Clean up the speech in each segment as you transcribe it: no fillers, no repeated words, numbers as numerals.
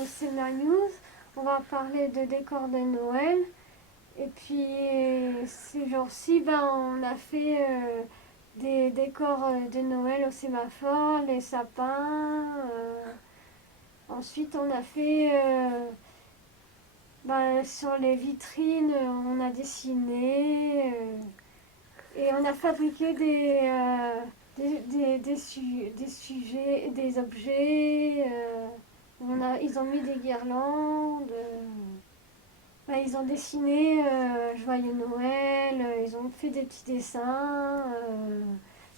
au CMA News, on va parler de décors de Noël. Et puis ces jours-ci, on a fait des décors de Noël au sémaphore, les sapins. Ensuite, on a fait sur les vitrines, on a dessiné et on a fabriqué des sujets, des objets. Ils ont mis des guirlandes. Ils ont dessiné Joyeux Noël, ils ont fait des petits dessins.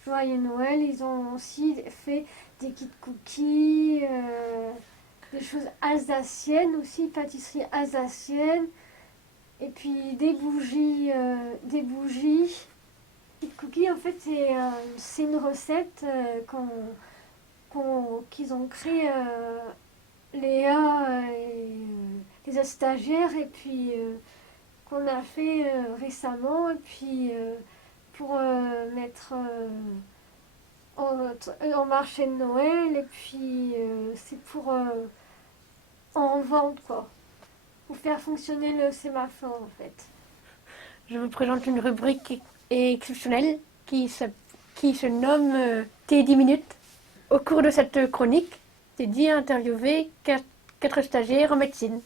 Joyeux Noël, ils ont aussi fait des kits cookies, des choses alsaciennes aussi, pâtisserie alsacienne. Et puis des bougies. Kit cookies, en fait, c'est une recette qu'ils ont créée Léa et les autres stagiaires, et puis qu'on a fait récemment, et puis pour mettre en marché de Noël, et puis c'est pour en vente, quoi, pour faire fonctionner le sémaphore, en fait. Je vous présente une rubrique exceptionnelle qui se nomme T10 minutes. Au cours de cette chronique, Teddy a interviewé 4 stagiaires en médecine.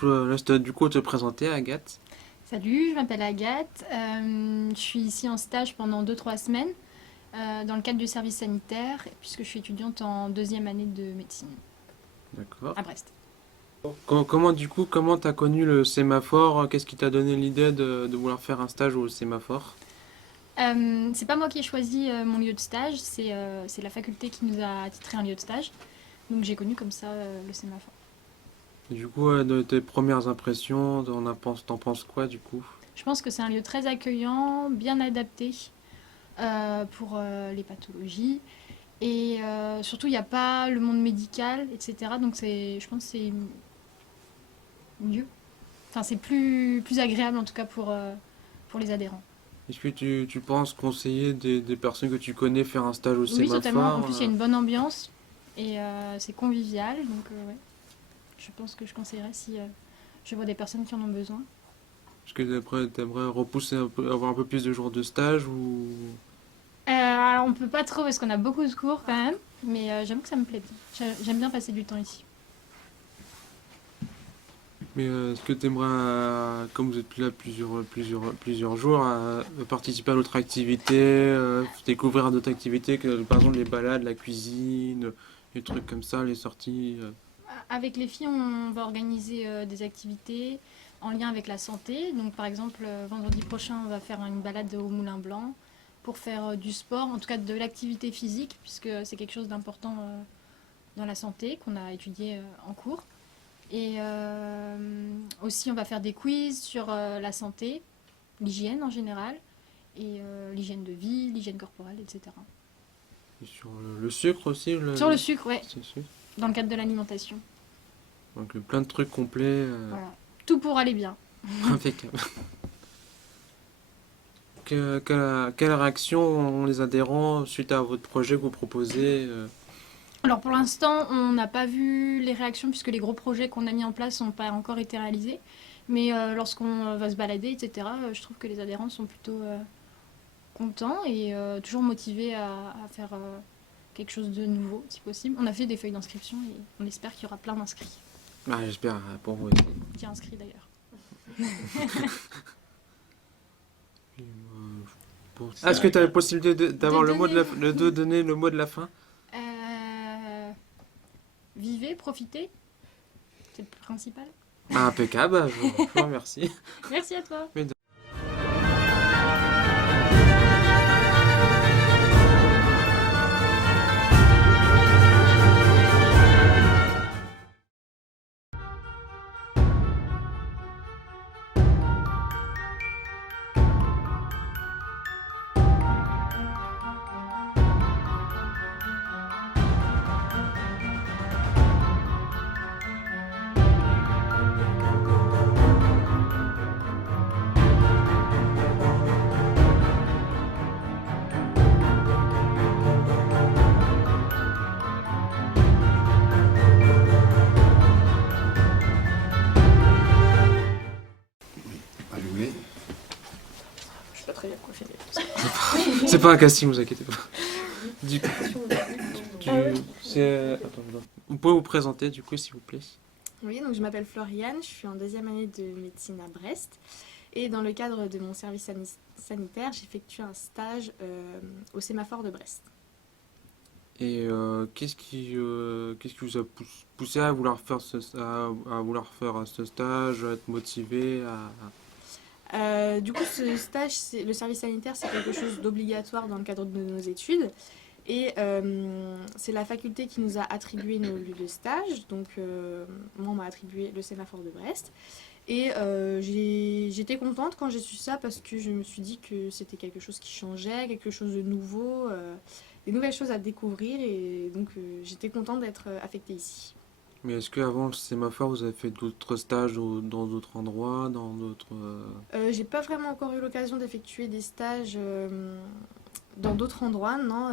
Je vous laisse du coup te présenter, Agathe. Salut, je m'appelle Agathe. Je suis ici en stage pendant 2-3 semaines dans le cadre du service sanitaire, puisque je suis étudiante en 2e année de médecine D'accord. à Brest. Comment t'as connu le sémaphore? Qu'est-ce qui t'a donné l'idée de vouloir faire un stage au sémaphore? C'est pas moi qui ai choisi mon lieu de stage, c'est la faculté qui nous a attitré un lieu de stage. Donc j'ai connu comme ça le sémaphore. Et du coup, de tes premières impressions, t'en penses quoi du coup? Je pense que c'est un lieu très accueillant, bien adapté pour les pathologies. Et surtout, il n'y a pas le monde médical, etc. Donc je pense que c'est mieux. Enfin, c'est plus agréable en tout cas pour les adhérents. Est-ce que tu penses conseiller des personnes que tu connais faire un stage au Oui, sémaphore? totalement. En plus, il y a une bonne ambiance et c'est convivial. Donc, ouais. Je pense que je conseillerais si je vois des personnes qui en ont besoin. Est-ce que t'aimerais repousser avoir un peu plus de jours de stage ou... Alors, on peut pas trop parce qu'on a beaucoup de cours quand même. Mais j'avoue que ça me plaît bien. J'aime bien passer du temps ici. Mais est-ce que tu aimerais, comme vous êtes plus là plusieurs jours, participer à d'autres activités, découvrir d'autres activités, que, par exemple les balades, la cuisine, des trucs comme ça, les sorties Avec les filles, on va organiser des activités en lien avec la santé. Donc par exemple, vendredi prochain, on va faire une balade au Moulin Blanc pour faire du sport, en tout cas de l'activité physique, puisque c'est quelque chose d'important dans la santé qu'on a étudié en cours. Et aussi, on va faire des quiz sur la santé, l'hygiène en général, et l'hygiène de vie, l'hygiène corporelle, etc. Et sur le sucre aussi Sur le sucre, ouais, sucre. dans le cadre de l'alimentation. Donc plein de trucs complets. Voilà. Tout pour aller bien. Impeccable. Quelle réaction ont les adhérents suite à votre projet que vous proposez Alors pour l'instant, on n'a pas vu les réactions puisque les gros projets qu'on a mis en place n'ont pas encore été réalisés. Mais lorsqu'on va se balader, etc., je trouve que les adhérents sont plutôt contents et toujours motivés à faire quelque chose de nouveau, si possible. On a fait des feuilles d'inscription et on espère qu'il y aura plein d'inscrits. Ah, j'espère pour vous aussi. Qui est inscrit d'ailleurs. Est-ce que tu as la possibilité d'avoir de donner le mot de la fin? Vivez, profitez, c'est le principal. Ah, impeccable, je vous remercie. Merci à toi. C'est pas un casting, vous inquiétez pas. Du coup, vous pouvez vous présenter du coup, s'il vous plaît. Oui, donc je m'appelle Floriane, je suis en 2e année de médecine à Brest. Et dans le cadre de mon service sanitaire, j'effectue un stage au sémaphore de Brest. Et qu'est-ce qui vous a poussé à vouloir faire à vouloir faire ce stage, à être motivé Du coup, ce stage, le service sanitaire, c'est quelque chose d'obligatoire dans le cadre de nos études. Et c'est la faculté qui nous a attribué nos lieux de stage. Donc, moi, on m'a attribué le sémaphore de Brest. Et j'étais contente quand j'ai su ça parce que je me suis dit que c'était quelque chose qui changeait, quelque chose de nouveau, des nouvelles choses à découvrir. Et donc, j'étais contente d'être affectée ici. Mais est-ce qu'avant le sémaphore, vous avez fait d'autres stages dans d'autres endroits, dans d'autres... J'ai pas vraiment encore eu l'occasion d'effectuer des stages dans d'autres endroits, non,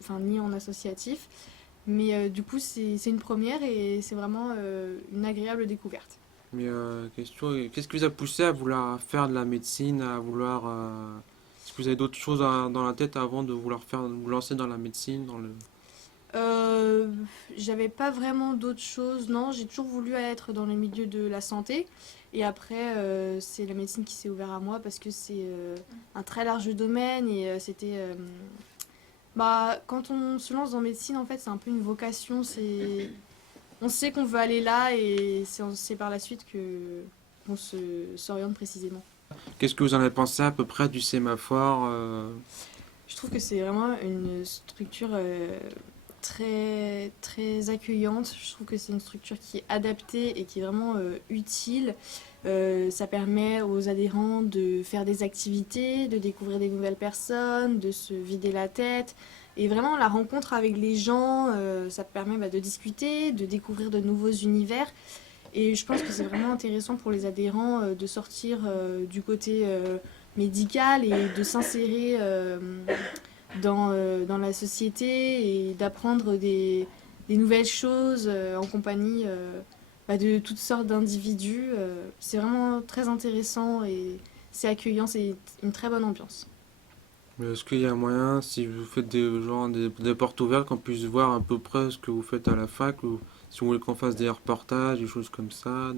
enfin ni en associatif, mais du coup c'est une première et c'est vraiment une agréable découverte. Mais question, qu'est-ce qui vous a poussé à vouloir faire de la médecine, à vouloir... Est-ce que vous avez d'autres choses dans la tête avant de vouloir vous lancer dans la médecine, dans le... J'avais pas vraiment d'autres choses, non, j'ai toujours voulu être dans le milieu de la santé et après c'est la médecine qui s'est ouverte à moi parce que c'est un très large domaine et c'était quand on se lance dans médecine en fait c'est un peu une vocation, on sait qu'on veut aller là et c'est par la suite que on s'oriente précisément. Qu'est-ce que vous en avez pensé à peu près du sémaphore Je trouve que c'est vraiment une structure très, très accueillante. Je trouve que c'est une structure qui est adaptée et qui est vraiment utile. Ça permet aux adhérents de faire des activités, de découvrir des nouvelles personnes, de se vider la tête. Et vraiment, la rencontre avec les gens, ça permet de discuter, de découvrir de nouveaux univers. Et je pense que c'est vraiment intéressant pour les adhérents de sortir du côté médical et de s'insérer dans la société et d'apprendre des nouvelles choses en compagnie de toutes sortes d'individus. C'est vraiment très intéressant et c'est accueillant, c'est une très bonne ambiance. Mais est-ce qu'il y a moyen, si vous faites des portes ouvertes, qu'on puisse voir à peu près ce que vous faites à la fac, ou si vous voulez qu'on fasse des reportages, des choses comme ça,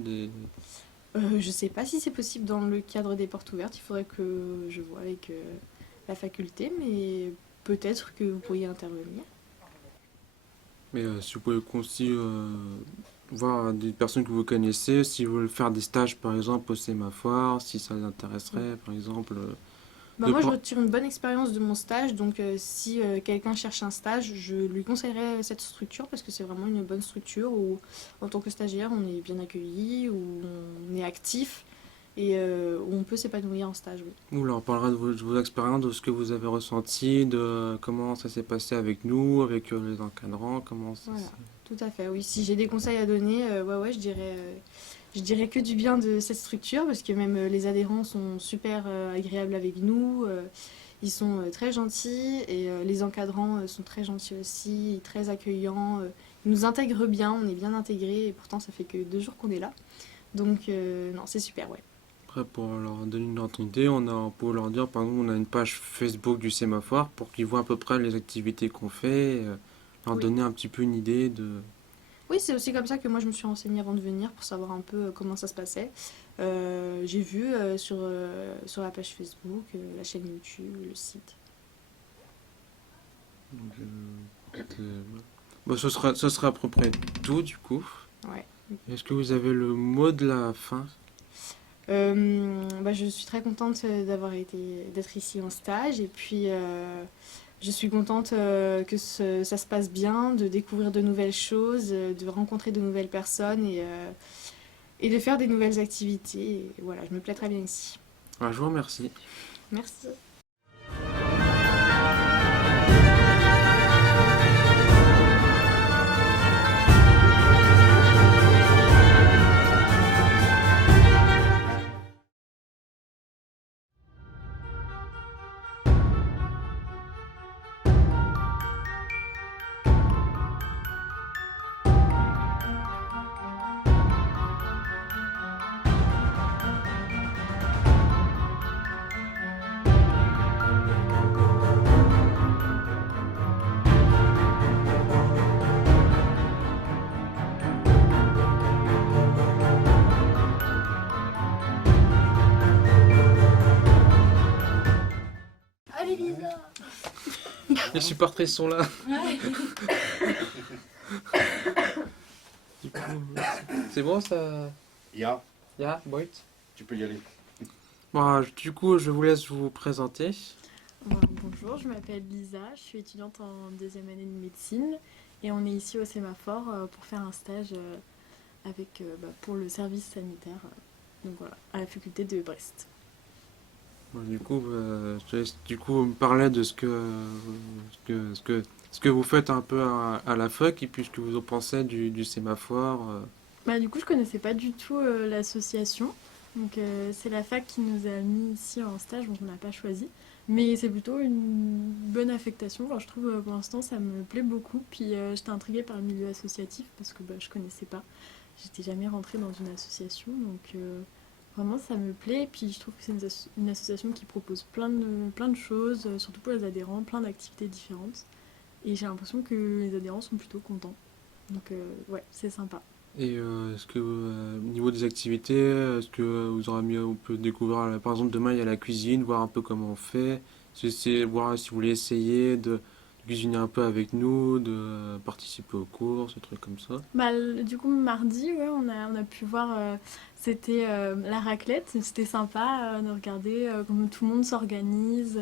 Je sais pas si c'est possible dans le cadre des portes ouvertes, il faudrait que je vois avec la faculté, mais peut-être que vous pourriez intervenir. Mais si vous pouvez aussi voir des personnes que vous connaissez, si vous voulez faire des stages par exemple au sémaphore, si ça les intéresserait par exemple. Moi je retire une bonne expérience de mon stage, donc si quelqu'un cherche un stage, je lui conseillerais cette structure parce que c'est vraiment une bonne structure où en tant que stagiaire on est bien accueilli, où on est actif et où on peut s'épanouir en stage. Oui. Vous leur parlerez de vos expériences, de ce que vous avez ressenti, de comment ça s'est passé avec nous, avec les encadrants, comment ça Voilà, tout à fait, oui. Si j'ai des conseils à donner, je dirais que du bien de cette structure parce que même les adhérents sont super agréables avec nous, ils sont très gentils et les encadrants sont très gentils aussi, très accueillants, ils nous intègrent bien, on est bien intégrés et pourtant ça fait que 2 jours qu'on est là. Donc non, c'est super, ouais. Après, pour leur donner une autre idée, on peut leur dire, par exemple, on a une page Facebook du sémaphore pour qu'ils voient à peu près les activités qu'on fait, leur donner un petit peu une idée de... Oui, c'est aussi comme ça que moi je me suis renseignée avant de venir pour savoir un peu comment ça se passait. J'ai vu sur la page Facebook, la chaîne YouTube, le site. Donc, ce sera à peu près tout du coup. Ouais. Est-ce que vous avez le mot de la fin? Je suis très contente d'être ici en stage et puis je suis contente que ça se passe bien, de découvrir de nouvelles choses, de rencontrer de nouvelles personnes et de faire des nouvelles activités. Et voilà, je me plais très bien ici. Je vous remercie. Merci. Les supporters sont là. Ouais. Du coup, c'est bon ça? Ya, Yeah, Boyd. tu peux y aller. Bon, du coup, je vous laisse vous présenter. Bonjour, je m'appelle Lisa, je suis étudiante en deuxième année de médecine et on est ici au Sémaphore pour faire un stage pour le service sanitaire donc voilà, à la faculté de Brest. Bon, du coup, je te laisse me parler de ce que vous faites un peu à la fac et puis ce que vous en pensez du sémaphore. Du coup, je connaissais pas du tout l'association. Donc, c'est la fac qui nous a mis ici en stage, donc on n'a pas choisi. Mais c'est plutôt une bonne affectation. Enfin, je trouve pour l'instant ça me plaît beaucoup. Puis j'étais intriguée par le milieu associatif parce que je connaissais pas. J'étais jamais rentrée dans une association. Donc vraiment ça me plaît. Et puis je trouve que c'est une association qui propose plein de choses, surtout pour les adhérents, plein d'activités différentes. Et j'ai l'impression que les adhérents sont plutôt contents. Donc ouais, c'est sympa. Et est-ce que au niveau des activités, est-ce que vous aurez mieux, on peut découvrir, par exemple, demain il y a la cuisine, voir un peu comment on fait, voir si vous voulez essayer de cuisiner un peu avec nous, de participer aux cours, ces trucs comme ça. Du coup, mardi, ouais, on a pu voir, c'était la raclette, c'était sympa de regarder comment tout le monde s'organise.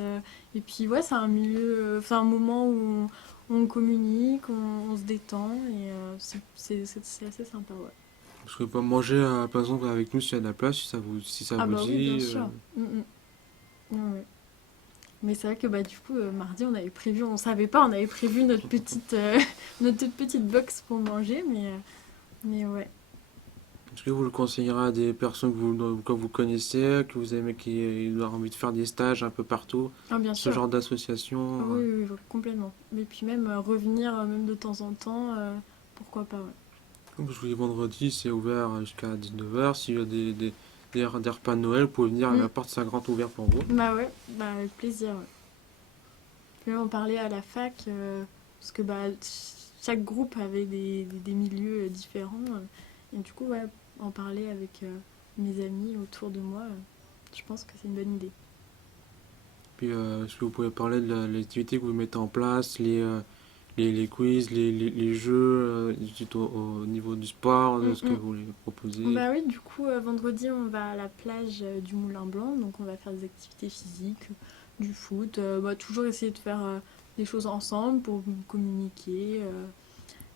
Et puis, ouais, c'est un milieu, c'est un moment où on communique, on se détend et c'est assez sympa, ouais. Parce que pas manger, par exemple, avec nous s'il y a de la place, si ça vous Oui, bien dit. sûr. Ouais, ouais. Mais c'est vrai que du coup, mardi, on savait pas, on avait prévu notre notre toute petite box pour manger, mais ouais. Est-ce que vous le conseillerez à des personnes que vous connaissez, que vous aimez, qui ont envie de faire des stages un peu partout, Ah, bien ce sûr. genre d'association? Ah oui, oui, oui, complètement. Mais puis même revenir même de temps en temps, pourquoi pas, ouais. Comme je vous dis, vendredi, c'est ouvert jusqu'à 19h. S'il y a des repas de Noël, vous pouvez venir, la porte sera grande ouverte pour vous. Ouais, avec plaisir, ouais. Puis même en parler à la fac, parce que chaque groupe avait des milieux différents. Et du coup, ouais, en parler avec mes amis autour de moi, je pense que c'est une bonne idée. Puis, est-ce que vous pouvez parler de l'activité que vous mettez en place, les quiz, les jeux, au niveau du sport, de ce que vous voulez proposer? Oui, du coup, vendredi, on va à la plage du Moulin Blanc, donc on va faire des activités physiques, du foot, toujours essayer de faire des choses ensemble pour communiquer.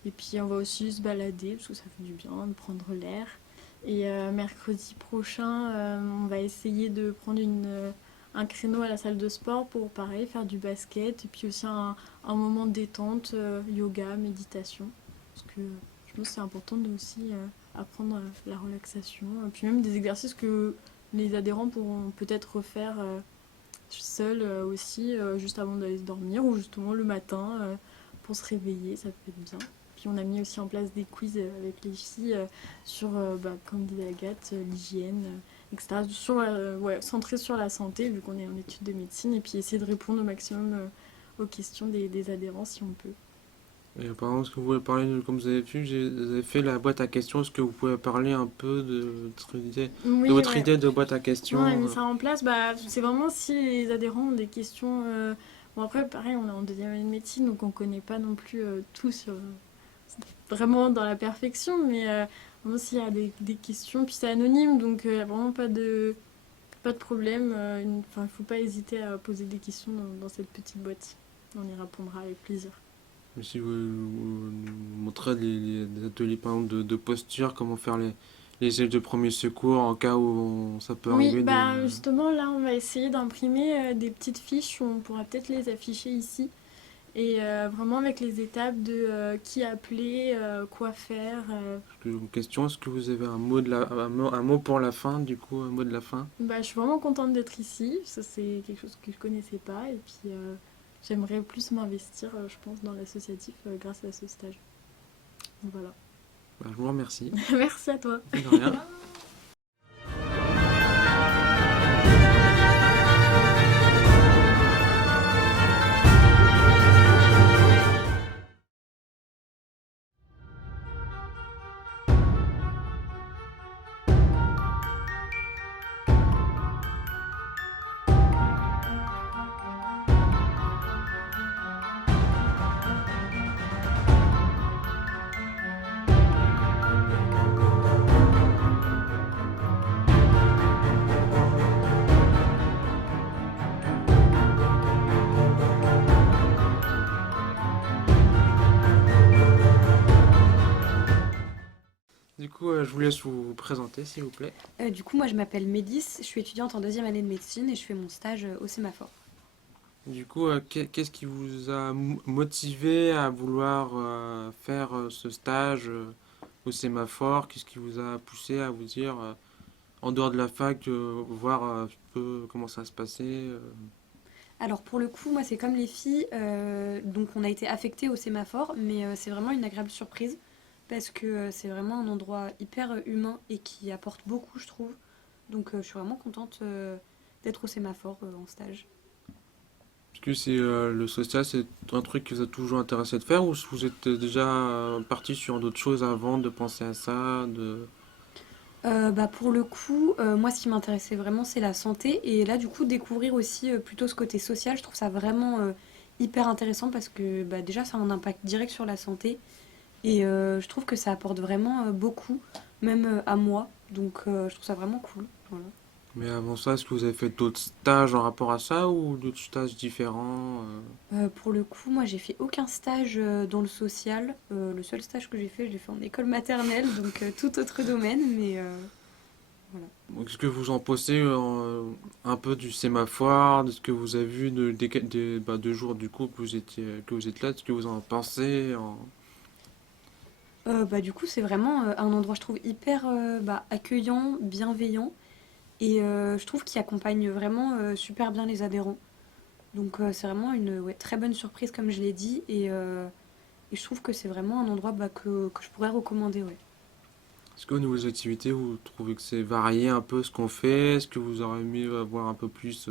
Et puis on va aussi se balader, parce que ça fait du bien de prendre l'air. Et mercredi prochain, on va essayer de prendre un créneau à la salle de sport pour, pareil, faire du basket. Et puis aussi un moment de détente, yoga, méditation. Parce que je pense que c'est important de aussi apprendre la relaxation. Et puis même des exercices que les adhérents pourront peut-être refaire seuls aussi, juste avant d'aller se dormir ou justement le matin pour se réveiller, ça peut être bien. Puis on a mis aussi en place des quiz avec les filles sur, comme disait Agathe, l'hygiène, etc. Centré sur la santé, vu qu'on est en études de médecine, et puis essayer de répondre au maximum aux questions des adhérents si on peut. Et par exemple, est-ce que vous pouvez parler, comme vous avez vu, vous avez fait la boîte à questions, est-ce que vous pouvez parler un peu de votre idée de boîte à questions? On a mis ça en place, c'est vraiment si les adhérents ont des questions. Bon, après, pareil, on est en deuxième année de médecine, donc on connaît pas non plus tout vraiment dans la perfection, mais vraiment s'il y a des questions, puis c'est anonyme, donc vraiment pas de problème. Il faut pas hésiter à poser des questions dans cette petite boîte. On y répondra avec plaisir. Mais si vous nous montrez des ateliers par exemple de posture, comment faire les gestes de premier secours en cas où ça peut arriver. Justement là on va essayer d'imprimer des petites fiches, on pourra peut-être les afficher ici. Et vraiment avec les étapes de qui appeler, quoi faire. Une question, est-ce que vous avez un mot pour la fin, du coup, un mot de la fin? Je suis vraiment contente d'être ici, ça c'est quelque chose que je connaissais pas, et puis j'aimerais plus m'investir, je pense, dans l'associatif grâce à ce stage. Donc voilà. Je vous remercie. Merci à toi. De rien. Du coup, je vous laisse vous présenter, s'il vous plaît. Du coup, moi, je m'appelle Mélis, je suis étudiante en 2e année de médecine et je fais mon stage au Sémaphore. Du coup, qu'est-ce qui vous a motivé à vouloir faire ce stage au Sémaphore? Qu'est-ce qui vous a poussé à vous dire, en dehors de la fac, voir un peu comment ça se passait Alors, pour le coup, moi, c'est comme les filles, donc on a été affectés au Sémaphore, mais c'est vraiment une agréable surprise parce que c'est vraiment un endroit hyper humain et qui apporte beaucoup, je trouve. Donc, je suis vraiment contente d'être au Sémaphore en stage. Est-ce que c'est le social, c'est un truc qui vous a toujours intéressé de faire ou vous êtes déjà parti sur d'autres choses avant de penser à ça, de... Pour le coup, moi, ce qui m'intéressait vraiment, c'est la santé. Et là, du coup, découvrir aussi plutôt ce côté social, je trouve ça vraiment hyper intéressant parce que bah, déjà, ça a un impact direct sur la santé. Et je trouve que ça apporte vraiment beaucoup, même à moi. Donc, je trouve ça vraiment cool. Voilà. Mais avant ça, est-ce que vous avez fait d'autres stages en rapport à ça ou d'autres stages différents Pour le coup, moi, j'ai fait aucun stage dans le social. Le seul stage que j'ai fait, je l'ai fait en école maternelle, donc tout autre domaine. Mais voilà. Est-ce que vous en pensez un peu du sémaphore, de ce que vous avez vu des 2 jours du coup que vous êtes là, de ce que vous en pensez Du coup, c'est vraiment un endroit, je trouve, hyper accueillant, bienveillant. Et je trouve qu'il accompagne vraiment super bien les adhérents. Donc c'est vraiment une très bonne surprise, comme je l'ai dit. Et je trouve que c'est vraiment un endroit que je pourrais recommander. Ouais. Est-ce qu'au niveau des activités, vous trouvez que c'est varié un peu ce qu'on fait? Est-ce que vous aurez aimé voir un peu plus,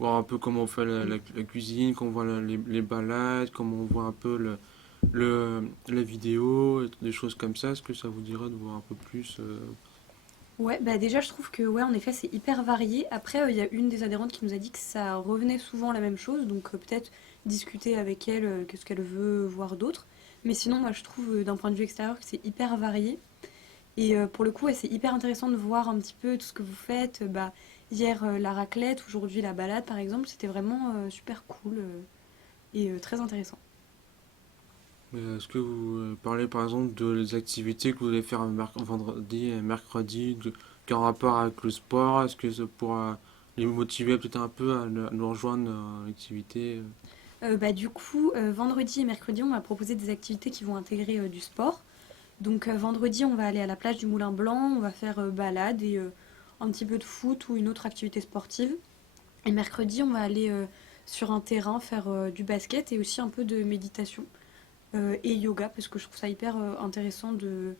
voir un peu comment on fait la cuisine, comment on voit les balades, comment on voit un peu la vidéo, des choses comme ça? Est-ce que ça vous dirait de voir un peu plus Ouais, bah déjà je trouve que ouais, en effet c'est hyper varié. Après il y a une des adhérentes qui nous a dit que ça revenait souvent la même chose, donc peut-être discuter avec elle qu'est-ce qu'elle veut voir d'autre. Mais sinon moi je trouve d'un point de vue extérieur que c'est hyper varié. Et pour le coup ouais, c'est hyper intéressant de voir un petit peu tout ce que vous faites. Hier la raclette, aujourd'hui la balade par exemple, c'était vraiment super cool et très intéressant. Mais est-ce que vous parlez par exemple de les activités que vous allez faire vendredi et mercredi, qui ont rapport avec le sport? Est-ce que ça pourra les motiver peut-être un peu à nous rejoindre dans l'activité? Du coup, vendredi et mercredi, on m'a proposé des activités qui vont intégrer du sport. Donc vendredi, on va aller à la plage du Moulin Blanc, on va faire balade et un petit peu de foot ou une autre activité sportive. Et mercredi, on va aller sur un terrain faire du basket et aussi un peu de méditation et yoga parce que je trouve ça hyper intéressant de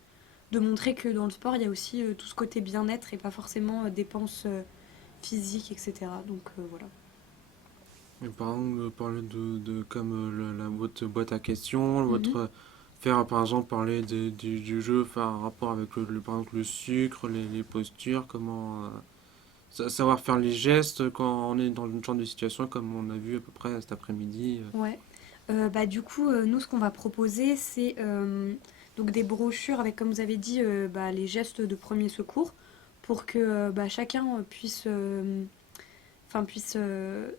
montrer que dans le sport, il y a aussi tout ce côté bien-être et pas forcément dépenses physiques, etc. Donc voilà. Et par exemple, parler de comme votre boîte à questions, Mhm. faire par exemple parler du jeu, faire un rapport avec par exemple le sucre, les postures, comment savoir faire les gestes quand on est dans une genre de situation comme on a vu à peu près cet après-midi. Ouais. Du coup, nous, ce qu'on va proposer, c'est donc des brochures avec, comme vous avez dit, les gestes de premier secours pour que chacun puisse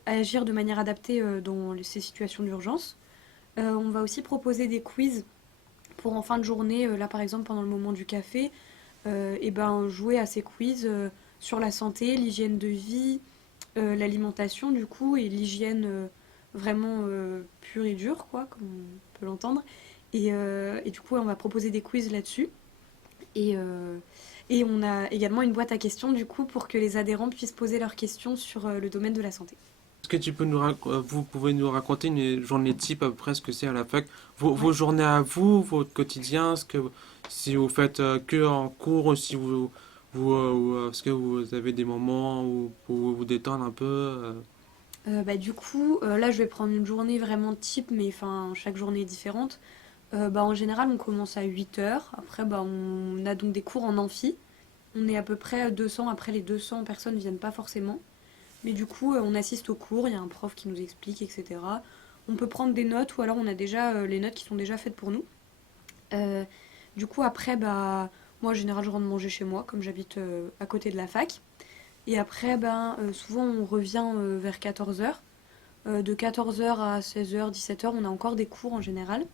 agir de manière adaptée dans ces situations d'urgence. On va aussi proposer des quiz pour en fin de journée, là par exemple pendant le moment du café, jouer à ces quiz sur la santé, l'hygiène de vie, l'alimentation du coup et l'hygiène vraiment pure et dure quoi, comme on peut l'entendre. Et du coup on va proposer des quiz là-dessus. Et, euh, et on a également une boîte à questions du coup pour que les adhérents puissent poser leurs questions sur le domaine de la santé. Est-ce que vous pouvez nous raconter une journée type à peu près ce que c'est à la fac? Vos Ouais. journées à vous, votre quotidien, si vous faites que en cours ou si est-ce que vous avez des moments où pour vous détendre un peu Du coup, là je vais prendre une journée vraiment type, mais enfin chaque journée est différente. En général, on commence à 8 heures. Après, on a donc des cours en amphi. On est à peu près 200. Après, les 200 personnes ne viennent pas forcément. Mais du coup, on assiste aux cours. Il y a un prof qui nous explique, etc. On peut prendre des notes ou alors on a déjà les notes qui sont déjà faites pour nous. Euh, du coup, après, moi en général, je rentre manger chez moi, comme j'habite à côté de la fac. Et après, souvent, on revient vers 14 heures. De 14 heures à 16 heures, 17 heures, on a encore des cours en général.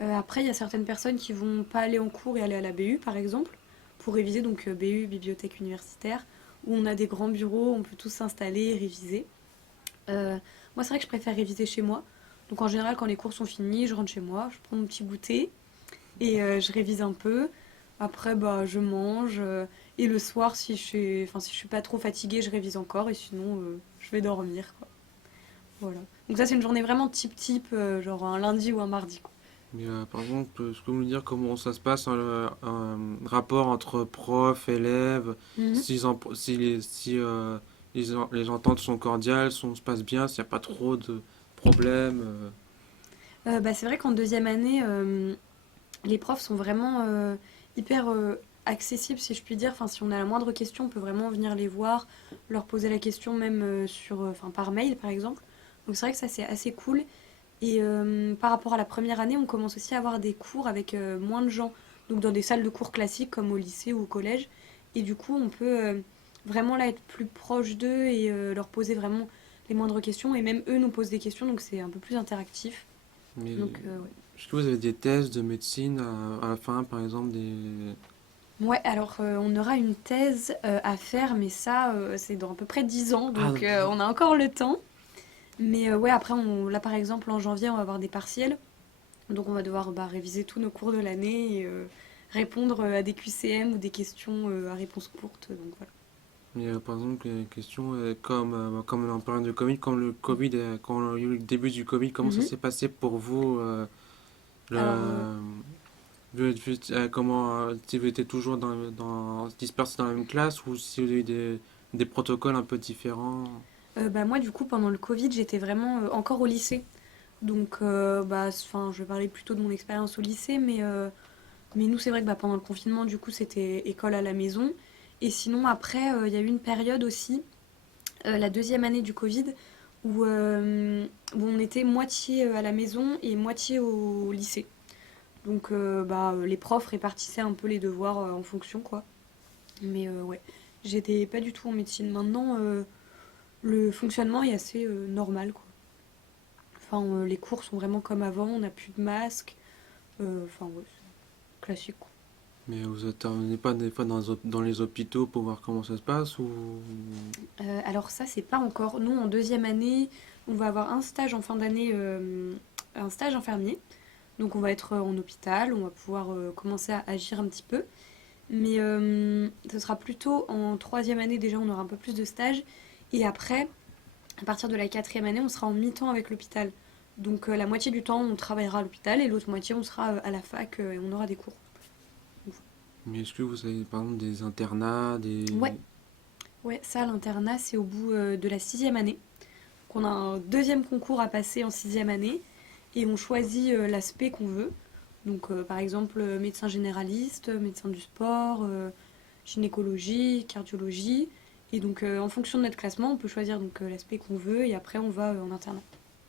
Après, il y a certaines personnes qui vont pas aller en cours et aller à la BU, par exemple, pour réviser, donc BU, bibliothèque universitaire, où on a des grands bureaux, on peut tous s'installer et réviser. Moi, c'est vrai que je préfère réviser chez moi. Donc en général, quand les cours sont finis, je rentre chez moi, je prends mon petit goûter et je révise un peu. Après, bah, je mange. Et le soir, si je suis pas trop fatiguée, je révise encore. Et sinon, je vais dormir, quoi. Voilà. Donc ça, c'est une journée vraiment type, genre un lundi ou un mardi, quoi. Mais par exemple, est-ce que vous me dire comment ça se passe, un rapport entre prof, élèves, Mhm. si les ententes sont cordiales, si on se passe bien, s'il n'y a pas trop de problèmes. Bah, c'est vrai qu'en deuxième année, les profs sont vraiment hyper accessibles, si je puis dire. Enfin, si on a la moindre question, on peut vraiment venir les voir, leur poser la question même enfin, par mail, par exemple. Donc c'est vrai que ça, c'est assez cool. Et par rapport à la première année, on commence aussi à avoir des cours avec moins de gens. Donc dans des salles de cours classiques comme au lycée ou au collège. Et du coup, on peut vraiment là être plus proche d'eux et leur poser vraiment les moindres questions. Et même eux nous posent des questions, donc c'est un peu plus interactif. Mais Donc ouais. est-ce que vous avez des thèses de médecine à la fin, par exemple, Ouais, alors on aura une thèse à faire, mais ça, c'est dans à peu près 10 ans, Ah, donc on a encore le temps. Mais ouais, après, là par exemple, en janvier, on va avoir des partiels, donc on va devoir bah, réviser tous nos cours de l'année et répondre à des QCM ou des questions à réponse courte, donc voilà. mais par exemple, les questions comme en parlant de Covid, comme le Covid, quand il y a eu le début du Covid, comment ça Mhm. s'est passé pour vous Alors, comment, si vous étiez toujours dispersés dans la même classe ou si vous avez eu des protocoles un peu différents? bah, moi, du coup, pendant le Covid, j'étais vraiment encore au lycée. Donc, bah, enfin, je vais parler plutôt de mon expérience au lycée, mais nous, c'est vrai que bah, pendant le confinement, du coup, c'était école à la maison. Et sinon, après, il y a eu une période aussi, la deuxième année du Covid, où on était moitié à la maison et moitié au lycée. Donc, bah, les profs répartissaient un peu les devoirs en fonction, quoi. Mais ouais, j'étais pas du tout en médecine. Maintenant, le fonctionnement est assez normal, quoi. Enfin, les cours sont vraiment comme avant, on n'a plus de masque. Enfin, ouais, c'est classique, quoi. Mais vous intervenez pas des fois dans les hôpitaux pour voir comment ça se passe ou... Alors ça, c'est pas encore. Nous, en deuxième année, on va avoir un stage en fin d'année, un stage infirmier. Donc on va être en hôpital, on va pouvoir commencer à agir un petit peu. Mais ce sera plutôt en troisième année, déjà, on aura un peu plus de stages. Et après, à partir de la quatrième année, on sera en mi-temps avec l'hôpital. Donc la moitié du temps, on travaillera à l'hôpital et l'autre moitié, on sera à la fac et on aura des cours. Mais est-ce que vous avez par exemple des internats, Ouais, ouais, ça, l'internat, c'est au bout de la sixième année. Qu'on a un deuxième concours à passer en sixième année et on choisit l'aspect qu'on veut. Donc par exemple médecin généraliste, médecin du sport, gynécologie, cardiologie. Et donc en fonction de notre classement, on peut choisir donc l'aspect qu'on veut et après on va en internat.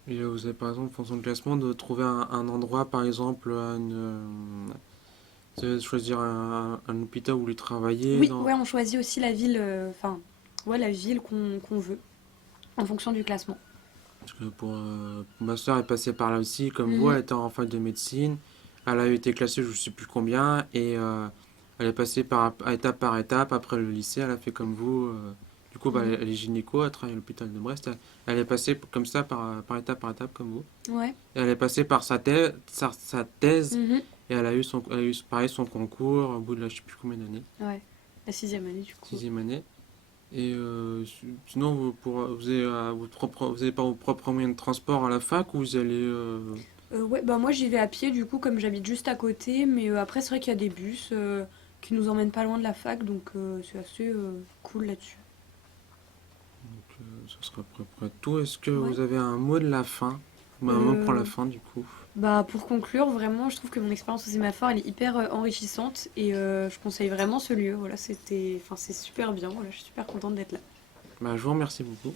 Et vous avez par exemple, en fonction de classement, de trouver un endroit, par exemple, de choisir un hôpital où vous voulez travailler Oui, dans... ouais, on choisit aussi la ville, enfin, ouais, la ville qu'on veut en fonction du classement. Parce que pour ma soeur, elle est passée par là aussi, comme vous, Mhm. elle était en fac de médecine. Elle a été classée, je sais plus combien, et elle est passée étape par étape. Après le lycée, elle a fait comme vous. Du coup, bah, Mhm. elle est gynéco, elle travaille à l'hôpital de Brest. Elle est passée comme ça par étape, comme vous. Ouais. Et elle est passée par sa thèse, Mhm. et elle a eu pareil son concours au bout de la, je sais plus combien d'années, Ouais. La sixième année du coup. sixième année. Et sinon, vous avez pas vos propres moyens de transport à la fac ou vous allez... Ouais, bah moi j'y vais à pied du coup comme j'habite juste à côté, mais après c'est vrai qu'il y a des bus qui nous emmènent pas loin de la fac, donc c'est assez cool là-dessus. Ça sera à peu près tout. Est-ce que Ouais. vous avez un mot de la fin? Bah, un mot pour la Euh, fin, du coup. Bah pour conclure, vraiment je trouve que mon expérience au Sémaphore elle est hyper enrichissante et je conseille vraiment ce lieu. Voilà, enfin c'est super bien. Voilà, je suis super contente d'être là. Bah, je vous remercie beaucoup.